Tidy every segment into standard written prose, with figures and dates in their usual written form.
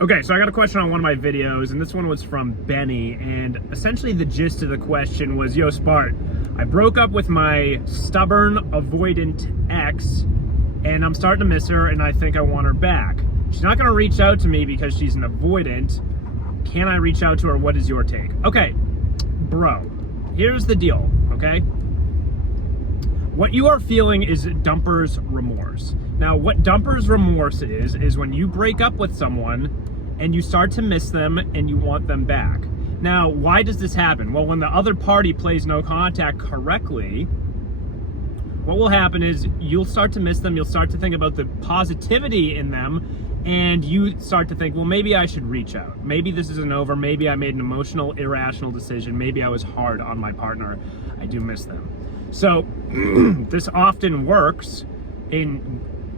Okay, so I got a question on one of my videos, and this one was from Benny, and essentially the gist of the question was, yo, Spart, I broke up with my stubborn, avoidant ex, and I'm starting to miss her, and I think I want her back. She's not gonna reach out to me because she's an avoidant. Can I reach out to her? What is your take? Okay, bro, here's the deal, okay? What you are feeling is dumper's remorse. Now, what dumper's remorse is when you break up with someone and you start to miss them and you want them back. Now, why does this happen? Well, when the other party plays no contact correctly, what will happen is you'll start to miss them, you'll start to think about the positivity in them, and you start to think, well, maybe I should reach out. Maybe this isn't over. Maybe I made an emotional, irrational decision. Maybe I was hard on my partner. I do miss them. So this often works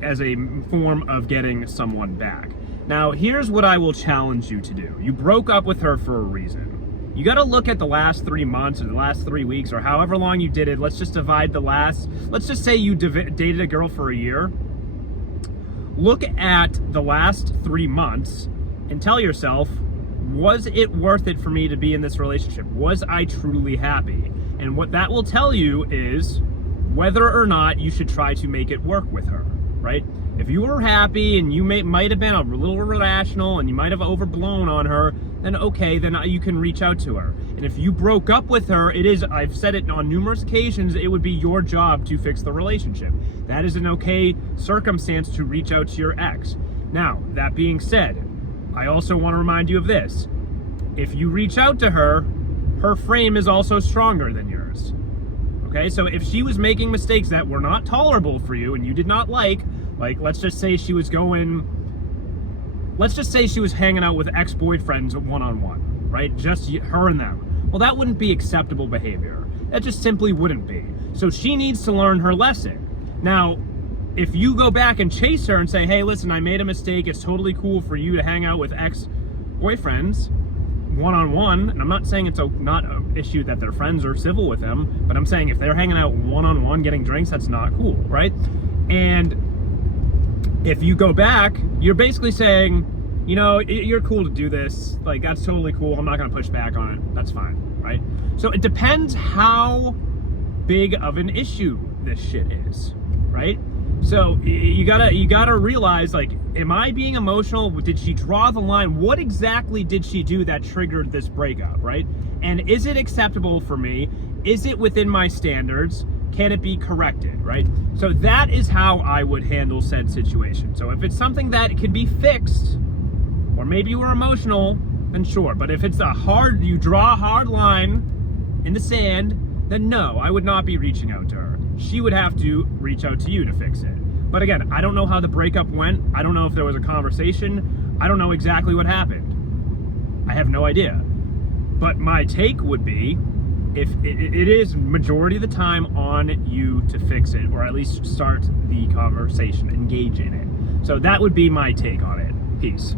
as a form of getting someone back. Now, here's what I will challenge you to do. You broke up with her for a reason. You got to look at the last 3 months or the last 3 weeks or however long you did it. Let's just let's just say you dated a girl for a year. Look at the last 3 months and tell yourself, was it worth it for me to be in this relationship? Was I truly happy? And what that will tell you is whether or not you should try to make it work with her, right? If you were happy and you might have been a little irrational and you might have overblown on her, then okay, then you can reach out to her. And if you broke up with her, I've said it on numerous occasions, it would be your job to fix the relationship. That is an okay circumstance to reach out to your ex. Now, that being said, I also want to remind you of this. If you reach out to her, her frame is also stronger than yours. Okay, so if she was making mistakes that were not tolerable for you and you did not like let's just say she was hanging out with ex-boyfriends one-on-one, right? Just her and them. Well, that wouldn't be acceptable behavior. That just simply wouldn't be. So she needs to learn her lesson. Now, if you go back and chase her and say, hey, listen, I made a mistake. It's totally cool for you to hang out with ex-boyfriends one-on-one, and I'm not saying it's not an issue that they're friends or civil with them, but I'm saying if they're hanging out one-on-one getting drinks, that's not cool, right? And if you go back, you're basically saying, you know, you're cool to do this, like, that's totally cool, I'm not gonna push back on it, that's fine, right? So it depends how big of an issue this shit is, right? So you gotta realize, like, am I being emotional? Did she draw the line? What exactly did she do that triggered this breakup, right? And is it acceptable for me? Is it within my standards? Can it be corrected, right? So that is how I would handle said situation. So if it's something that could be fixed, or maybe you were emotional, then sure. But if it's you draw a hard line in the sand, then no, I would not be reaching out to her. She would have to reach out to you to fix it. But again, I don't know how the breakup went. I don't know if there was a conversation. I don't know exactly what happened. I have no idea. But my take would be, if it is majority of the time on you to fix it, or at least start the conversation, engage in it. So that would be my take on it. Peace.